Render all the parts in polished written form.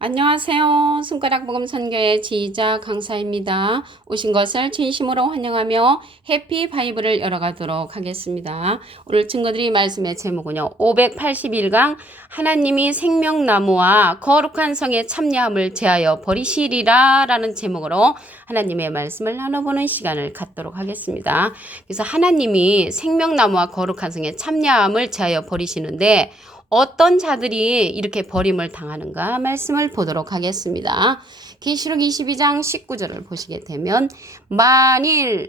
안녕하세요. 손가락 복음 선교의 지휘자 강사입니다. 오신 것을 진심으로 환영하며 해피 바이블을 열어가도록 하겠습니다. 오늘 증거드릴 말씀의 제목은요. 581강 하나님이 생명나무와 거룩한 성의 참여함을 제하여 버리시리라 라는 제목으로 하나님의 말씀을 나눠보는 시간을 갖도록 하겠습니다. 그래서 하나님이 생명나무와 거룩한 성의 참여함을 제하여 버리시는데 어떤 자들이 이렇게 버림을 당하는가 말씀을 보도록 하겠습니다. 계시록 22장 19절을 보시게 되면 만일은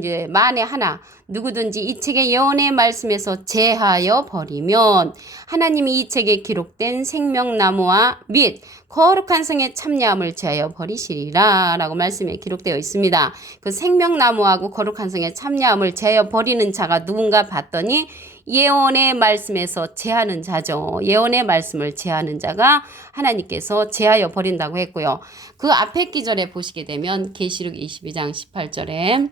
이제 만에 하나 누구든지 이 책의 예언의 말씀에서 제하여 버리면 하나님이 이 책에 기록된 생명나무와 및 거룩한 성의 참여함을 제하여 버리시리라 라고 말씀에 기록되어 있습니다. 그 생명나무하고 거룩한 성의 참여함을 제하여 버리는 자가 누군가 봤더니 예언의 말씀에서 제하는 자죠. 예언의 말씀을 제하는 자가 하나님께서 제하여 버린다고 했고요. 그 앞에 기절에 보시게 되면 계시록 22장 18절에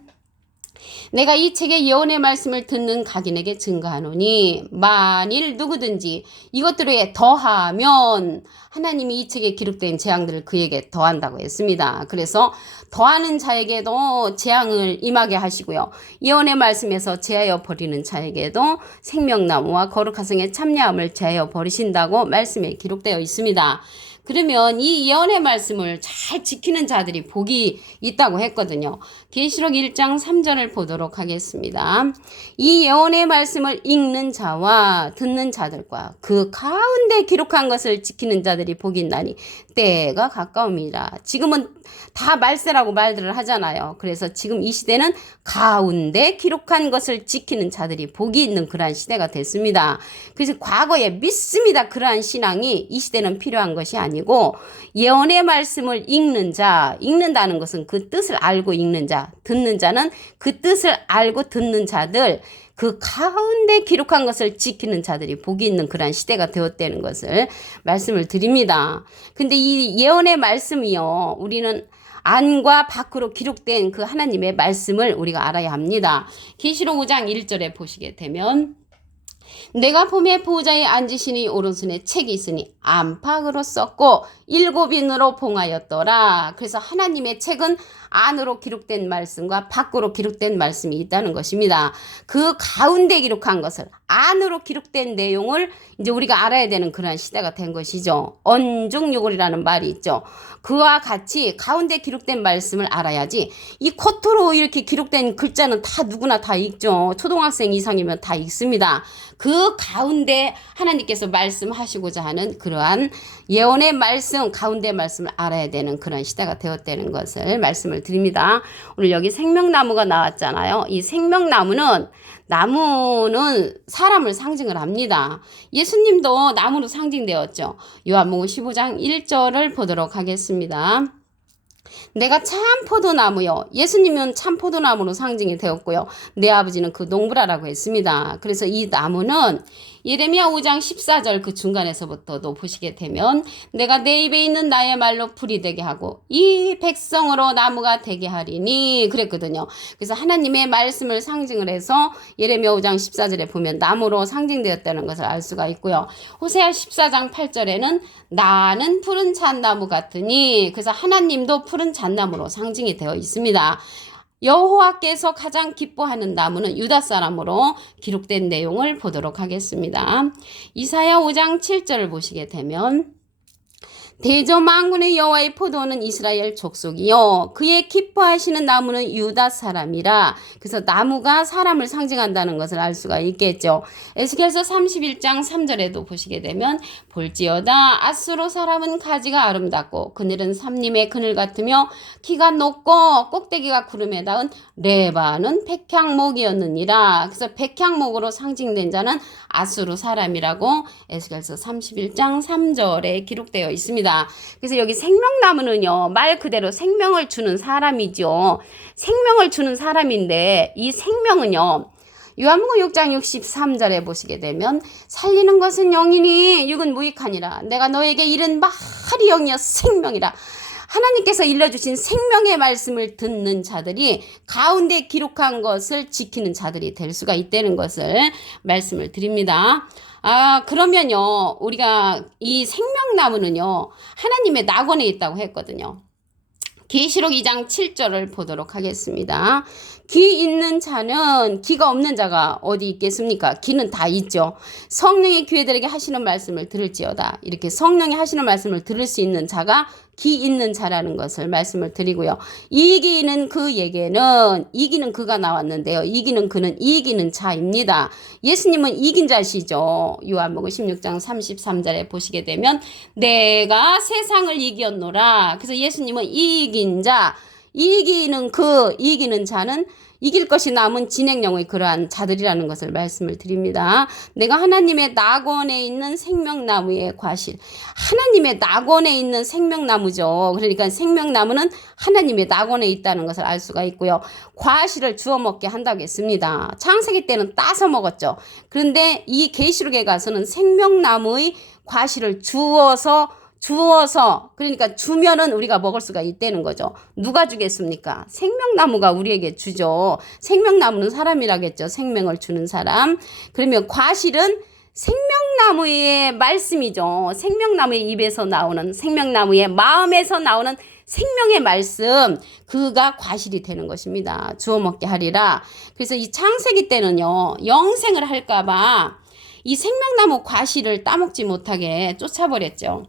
내가 이 책의 예언의 말씀을 듣는 각인에게 증거하노니 만일 누구든지 이것들에 더하면 하나님이 이 책에 기록된 재앙들을 그에게 더한다고 했습니다. 그래서 더하는 자에게도 재앙을 임하게 하시고요. 예언의 말씀에서 제하여 버리는 자에게도 생명나무와 거룩한 성의 참여함을 제하여 버리신다고 말씀에 기록되어 있습니다. 그러면 이 예언의 말씀을 잘 지키는 자들이 복이 있다고 했거든요. 계시록 1장 3절을 보도록 하겠습니다. 이 예언의 말씀을 읽는 자와 듣는 자들과 그 가운데 기록한 것을 지키는 자들이 복이 있나니 때가 가까움이라. 지금은 다 말세라고 말들을 하잖아요. 그래서 지금 이 시대는 가운데 기록한 것을 지키는 자들이 복이 있는 그러한 시대가 됐습니다. 그래서 과거에 믿습니다. 그러한 신앙이 이 시대는 필요한 것이 아니고 예언의 말씀을 읽는다는 것은 그 뜻을 알고 읽는 자, 듣는 자는 그 뜻을 알고 듣는 자들, 그 가운데 기록한 것을 지키는 자들이 복이 있는 그러한 시대가 되었다는 것을 말씀을 드립니다. 근데 이 예언의 말씀이요, 우리는 안과 밖으로 기록된 그 하나님의 말씀을 우리가 알아야 합니다. 계시록 5장 1절에 보시게 되면 내가 봄에 보호자에 앉으시니 오른손에 책이 있으니 안팎으로 썼고 7인으로 봉하였더라. 그래서 하나님의 책은 안으로 기록된 말씀과 밖으로 기록된 말씀이 있다는 것입니다. 그 가운데 기록한 것을 안으로 기록된 내용을 이제 우리가 알아야 되는 그런 시대가 된 것이죠. 언중요골이라는 말이 있죠. 그와 같이 가운데 기록된 말씀을 알아야지 이 겉으로 이렇게 기록된 글자는 다 누구나 다 읽죠. 초등학생 이상이면 다 읽습니다. 그 가운데 하나님께서 말씀하시고자 하는 그러한 예언의 말씀, 가운데 말씀을 알아야 되는 그런 시대가 되었다는 것을 말씀을 드립니다. 오늘 여기 생명나무가 나왔잖아요. 이 생명나무는 사람을 상징을 합니다. 예수님도 나무로 상징되었죠. 요한복음 15장 1절을 보도록 하겠습니다. 내가 참 포도나무요. 예수님은 참 포도나무로 상징이 되었고요. 내 아버지는 그 농부라라고 했습니다. 그래서 이 나무는 예레미야 5장 14절 그 중간에서부터도 보시게 되면 내가 내 입에 있는 나의 말로 풀이 되게 하고 이 백성으로 나무가 되게 하리니 그랬거든요. 그래서 하나님의 말씀을 상징을 해서 예레미야 5장 14절에 보면 나무로 상징되었다는 것을 알 수가 있고요. 호세아 14장 8절에는 나는 푸른 잣나무 같으니 그래서 하나님도 푸른 잣나무로 상징이 되어 있습니다. 여호와께서 가장 기뻐하는 나무는 유다 사람으로 기록된 내용을 보도록 하겠습니다. 이사야 5장 7절을 보시게 되면 대저 만군의 여호와의 포도는 이스라엘 족속이요 그의 기뻐하시는 나무는 유다 사람이라. 그래서 나무가 사람을 상징한다는 것을 알 수가 있겠죠. 에스겔서 31장 3절에도 보시게 되면 볼지어다 아수르 사람은 가지가 아름답고 그늘은 삼림의 그늘 같으며 키가 높고 꼭대기가 구름에 닿은 레바는 백향목이었느니라. 그래서 백향목으로 상징된 자는 아수르 사람이라고 에스겔서 31장 3절에 기록되어 있습니다. 그래서 여기 생명나무는요, 말 그대로 생명을 주는 사람이죠. 생명을 주는 사람인데 이 생명은요, 요한복음 6장 63절에 보시게 되면 살리는 것은 영이니 육은 무익하니라. 내가 너에게 이른 말이 영이여 생명이라. 하나님께서 일러주신 생명의 말씀을 듣는 자들이 가운데 기록한 것을 지키는 자들이 될 수가 있다는 것을 말씀을 드립니다. 그러면요, 우리가 이 생명나무는요, 하나님의 낙원에 있다고 했거든요. 계시록 2장 7절을 보도록 하겠습니다. 귀 있는 자는, 귀가 없는 자가 어디 있겠습니까? 귀는 다 있죠. 성령의 교회들에게 하시는 말씀을 들을지어다. 이렇게 성령이 하시는 말씀을 들을 수 있는 자가 귀 있는 자라는 것을 말씀을 드리고요. 이기는 그에게는, 이기는 그가 나왔는데요. 이기는 그는 이기는 자입니다. 예수님은 이긴 자시죠. 요한복음 16장 33절에 보시게 되면 내가 세상을 이겼노라. 그래서 예수님은 이긴 자, 이기는 자는 이길 것이 남은 진행령의 그러한 자들이라는 것을 말씀을 드립니다. 내가 하나님의 낙원에 있는 생명나무의 과실. 하나님의 낙원에 있는 생명나무죠. 그러니까 생명나무는 하나님의 낙원에 있다는 것을 알 수가 있고요. 과실을 주워 먹게 한다고 했습니다. 창세기 때는 따서 먹었죠. 그런데 이 계시록에 가서는 생명나무의 과실을 주워서 그러니까 주면은 우리가 먹을 수가 있다는 거죠. 누가 주겠습니까? 생명나무가 우리에게 주죠. 생명나무는 사람이라겠죠. 생명을 주는 사람. 그러면 과실은 생명나무의 말씀이죠. 생명나무의 입에서 나오는, 생명나무의 마음에서 나오는 생명의 말씀, 그가 과실이 되는 것입니다. 주워 먹게 하리라. 그래서 이 창세기 때는요, 영생을 할까봐 이 생명나무 과실을 따먹지 못하게 쫓아버렸죠.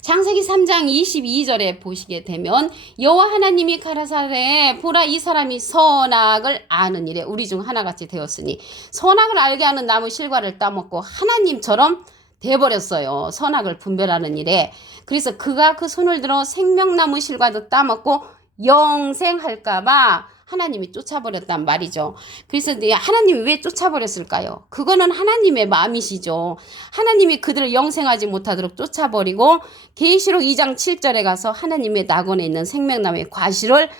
창세기 3장 22절에 보시게 되면 여호와 하나님이 가라사대 보라 이 사람이 선악을 아는 일에 우리 중 하나같이 되었으니 선악을 알게 하는 나무 실과를 따먹고 하나님처럼 돼버렸어요. 선악을 분별하는 일에. 그래서 그가 그 손을 들어 생명나무 실과도 따먹고 영생할까봐 하나님이 쫓아버렸단 말이죠. 그래서 하나님이 왜 쫓아버렸을까요? 그거는 하나님의 마음이시죠. 하나님이 그들을 영생하지 못하도록 쫓아버리고 계시록 2장 7절에 가서 하나님의 낙원에 있는 생명나무의 과실을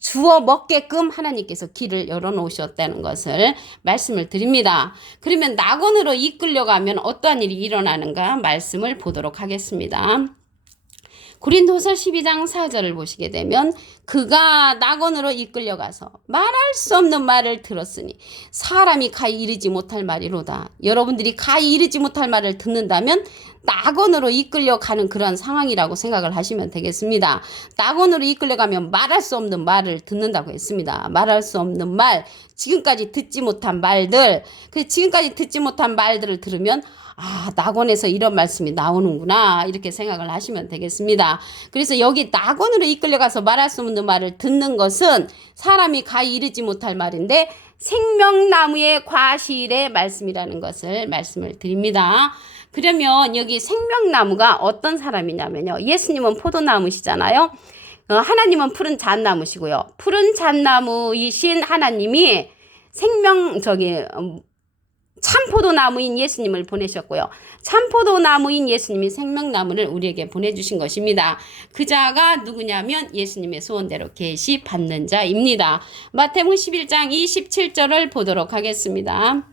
주워 먹게끔 하나님께서 길을 열어놓으셨다는 것을 말씀을 드립니다. 그러면 낙원으로 이끌려가면 어떠한 일이 일어나는가 말씀을 보도록 하겠습니다. 고린도서 12장 4절을 보시게 되면 그가 낙원으로 이끌려가서 말할 수 없는 말을 들었으니 사람이 가히 이르지 못할 말이로다. 여러분들이 가히 이르지 못할 말을 듣는다면 낙원으로 이끌려가는 그런 상황이라고 생각을 하시면 되겠습니다. 낙원으로 이끌려가면 말할 수 없는 말을 듣는다고 했습니다. 말할 수 없는 말, 지금까지 듣지 못한 말들, 지금까지 듣지 못한 말들을 들으면 낙원에서 이런 말씀이 나오는구나 이렇게 생각을 하시면 되겠습니다. 그래서 여기 낙원으로 이끌려가서 말할 수 없는 말을 듣는 것은 사람이 가히 이르지 못할 말인데 생명나무의 과실의 말씀이라는 것을 말씀을 드립니다. 그러면 여기 생명나무가 어떤 사람이냐면요. 예수님은 포도나무시잖아요. 하나님은 푸른 잣나무시고요. 푸른 잣나무이신 하나님이 참포도나무인 예수님을 보내셨고요. 참포도나무인 예수님이 생명나무를 우리에게 보내주신 것입니다. 그 자가 누구냐면 예수님의 소원대로 계시 받는 자입니다. 마태복음 11장 27절을 보도록 하겠습니다.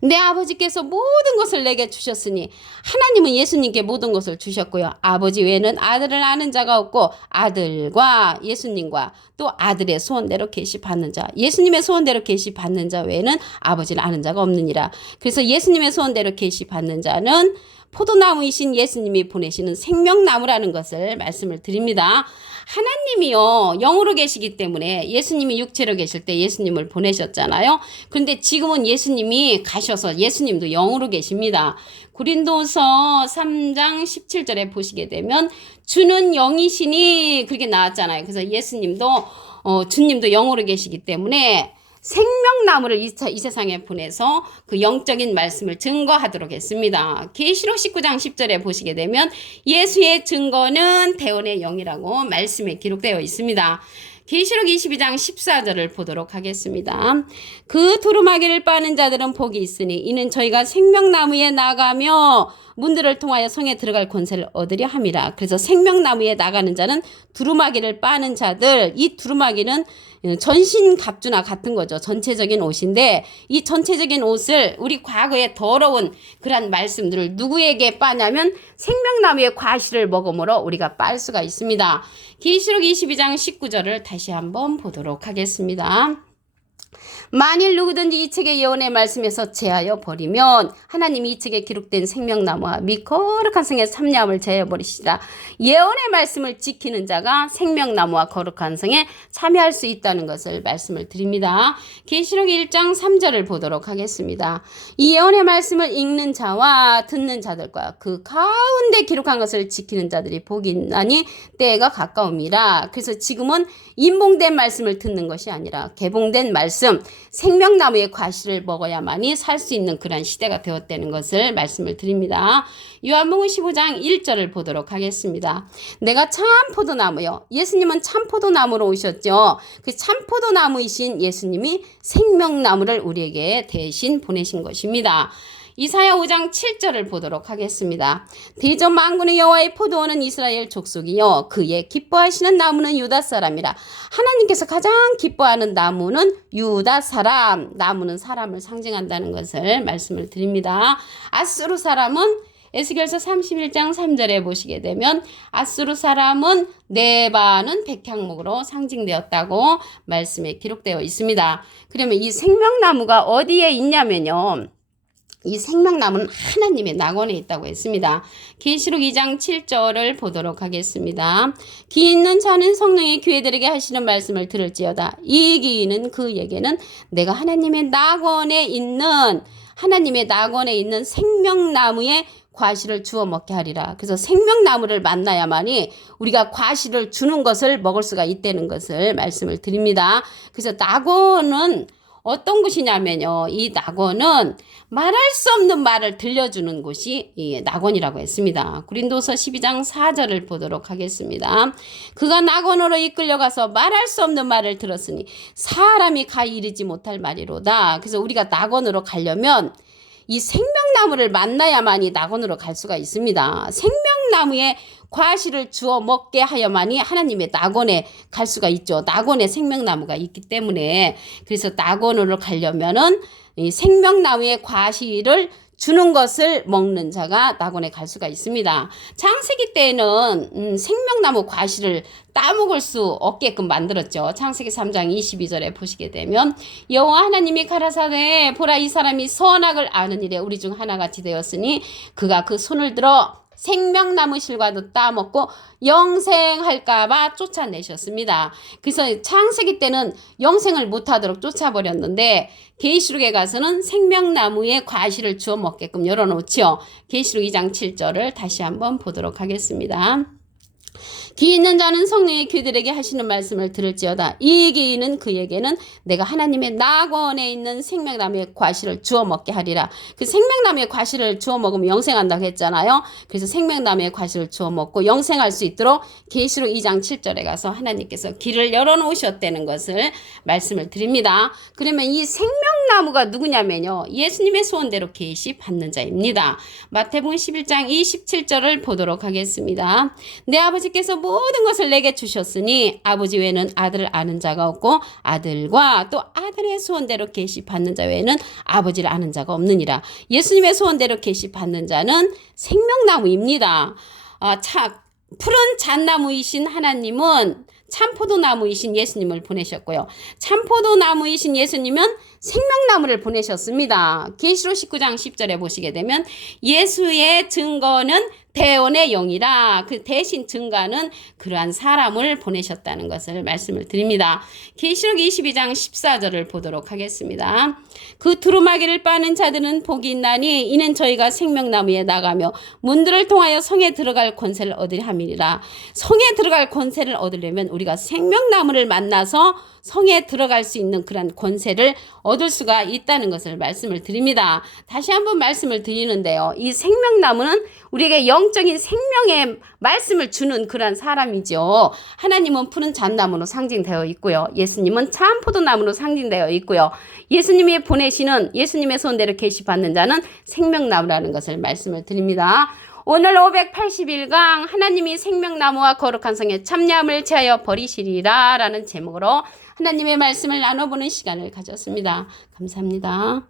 내 아버지께서 모든 것을 내게 주셨으니 하나님은 예수님께 모든 것을 주셨고요. 아버지 외에는 아들을 아는 자가 없고 아들과 예수님과 또 아들의 소원대로 계시 받는 자, 예수님의 소원대로 계시 받는 자 외에는 아버지를 아는 자가 없느니라. 그래서 예수님의 소원대로 계시 받는 자는 포도나무이신 예수님이 보내시는 생명나무라는 것을 말씀을 드립니다. 하나님이요 영으로 계시기 때문에 예수님이 육체로 계실 때 예수님을 보내셨잖아요. 그런데 지금은 예수님이 가셔서 예수님도 영으로 계십니다. 고린도서 3장 17절에 보시게 되면 주는 영이시니 그렇게 나왔잖아요. 그래서 예수님도 주님도 영으로 계시기 때문에 생명나무를 이 세상에 보내서 그 영적인 말씀을 증거하도록 했습니다. 계시록 19장 10절에 보시게 되면 예수의 증거는 대언의 영이라고 말씀에 기록되어 있습니다. 계시록 22장 14절을 보도록 하겠습니다. 그 두루마기를 빠는 자들은 복이 있으니 이는 저희가 생명나무에 나가며 문들을 통하여 성에 들어갈 권세를 얻으려 함이라. 그래서 생명나무에 나가는 자는 두루마기를 빠는 자들, 이 두루마기는 전신갑주나 같은 거죠. 전체적인 옷인데 이 전체적인 옷을 우리 과거에 더러운 그런 말씀들을 누구에게 빠냐면 생명나무의 과실을 먹음으로 우리가 빨 수가 있습니다. 계시록 22장 19절을 다시 한번 보도록 하겠습니다. 만일 누구든지 이 책의 예언의 말씀에서 제하여 버리면 하나님이 이 책에 기록된 생명나무와 및 거룩한 성의 참여함을 제하여 버리시라. 예언의 말씀을 지키는 자가 생명나무와 거룩한 성에 참여할 수 있다는 것을 말씀을 드립니다. 계시록 1장 3절을 보도록 하겠습니다. 이 예언의 말씀을 읽는 자와 듣는 자들과 그 가운데 기록한 것을 지키는 자들이 복이 있나니 때가 가까움이라. 그래서 지금은 인봉된 말씀을 듣는 것이 아니라 개봉된 말씀, 생명나무의 과실을 먹어야만이 살 수 있는 그런 시대가 되었다는 것을 말씀을 드립니다. 요한복음 15장 1절을 보도록 하겠습니다. 내가 참 포도나무요. 예수님은 참 포도나무로 오셨죠. 그 참 포도나무이신 예수님이 생명나무를 우리에게 대신 보내신 것입니다. 이사야 5장 7절을 보도록 하겠습니다. 대전 만군의 여호와의 포도원은 이스라엘 족속이요 그의 기뻐하시는 나무는 유다 사람이라. 하나님께서 가장 기뻐하는 나무는 유다 사람. 나무는 사람을 상징한다는 것을 말씀을 드립니다. 아수르 사람은 에스겔서 31장 3절에 보시게 되면 아수르 사람은 네바는 백향목으로 상징되었다고 말씀에 기록되어 있습니다. 그러면 이 생명나무가 어디에 있냐면요. 이 생명나무는 하나님의 낙원에 있다고 했습니다. 계시록 2장 7절을 보도록 하겠습니다. 귀 있는 자는 성령의 교회들에게 하시는 말씀을 들을지어다. 이 귀는 그에게는 내가 하나님의 낙원에 있는 생명나무의 과실을 주워 먹게 하리라. 그래서 생명나무를 만나야만이 우리가 과실을 주는 것을 먹을 수가 있다는 것을 말씀을 드립니다. 그래서 낙원은 어떤 곳이냐면요. 이 낙원은 말할 수 없는 말을 들려주는 곳이 이 낙원이라고 했습니다. 고린도서 12장 4절을 보도록 하겠습니다. 그가 낙원으로 이끌려가서 말할 수 없는 말을 들었으니 사람이 가 이르지 못할 말이로다. 그래서 우리가 낙원으로 가려면 이 생명나무를 만나야만이 낙원으로 갈 수가 있습니다. 생명나무의 과실을 주어 먹게 하여만이 하나님의 낙원에 갈 수가 있죠. 낙원에 생명나무가 있기 때문에. 그래서 낙원으로 가려면은 이 생명나무의 과실을 주는 것을 먹는 자가 낙원에 갈 수가 있습니다. 창세기 때에는 생명나무 과실을 따먹을 수 없게끔 만들었죠. 창세기 3장 22절에 보시게 되면 여호와 하나님이 가라사대 보라 이 사람이 선악을 아는 일에 우리 중 하나같이 되었으니 그가 그 손을 들어 생명나무 실과도 따먹고 영생할까봐 쫓아내셨습니다. 그래서 창세기 때는 영생을 못하도록 쫓아버렸는데 계시록에 가서는 생명나무의 과실을 주워 먹게끔 열어놓지요. 계시록 2장 7절을 다시 한번 보도록 하겠습니다. 귀 있는 자는 성령의 귀들에게 하시는 말씀을 들을지어다. 이 귀는 그에게는 내가 하나님의 낙원에 있는 생명나무의 과실을 주워 먹게 하리라. 그 생명나무의 과실을 주워 먹으면 영생한다고 했잖아요. 그래서 생명나무의 과실을 주워 먹고 영생할 수 있도록 계시록 2장 7절에 가서 하나님께서 길을 열어놓으셨다는 것을 말씀을 드립니다. 그러면 이 생명나무가 누구냐면요. 예수님의 소원대로 계시 받는 자입니다. 마태복음 11장 27절을 보도록 하겠습니다. 내 아버지께서 모든 것을 내게 주셨으니 아버지 외에는 아들을 아는 자가 없고 아들과 또 아들의 소원대로 계시 받는 자 외에는 아버지를 아는 자가 없느니라. 예수님의 소원대로 계시 받는 자는 생명나무입니다. 푸른 잣나무이신 하나님은 참포도나무이신 예수님을 보내셨고요. 참포도나무이신 예수님은 생명나무를 보내셨습니다. 계시록 19장 10절에 보시게 되면 예수의 증거는 대원의 영이라. 그 대신 증가는 그러한 사람을 보내셨다는 것을 말씀을 드립니다. 계시록 22장 14절을 보도록 하겠습니다. 그 두루마기를 빠는 자들은 복이 있나니 이는 저희가 생명나무에 나가며 문들을 통하여 성에 들어갈 권세를 얻으려 함이니라. 성에 들어갈 권세를 얻으려면 우리가 생명나무를 만나서 성에 들어갈 수 있는 그런 권세를 얻을 수가 있다는 것을 말씀을 드립니다. 다시 한번 말씀을 드리는데요. 이 생명나무는 우리에게 영적인 생명의 말씀을 주는 그런 사람이죠. 하나님은 푸른 잣나무로 상징되어 있고요. 예수님은 참 포도나무로 상징되어 있고요. 예수님이 보내시는 예수님의 손대로 계시받는 자는 생명나무라는 것을 말씀을 드립니다. 오늘 581강 하나님이 생명나무와 거룩한 성에 참여함을 제하여 버리시리라 라는 제목으로 하나님의 말씀을 나눠보는 시간을 가졌습니다. 감사합니다.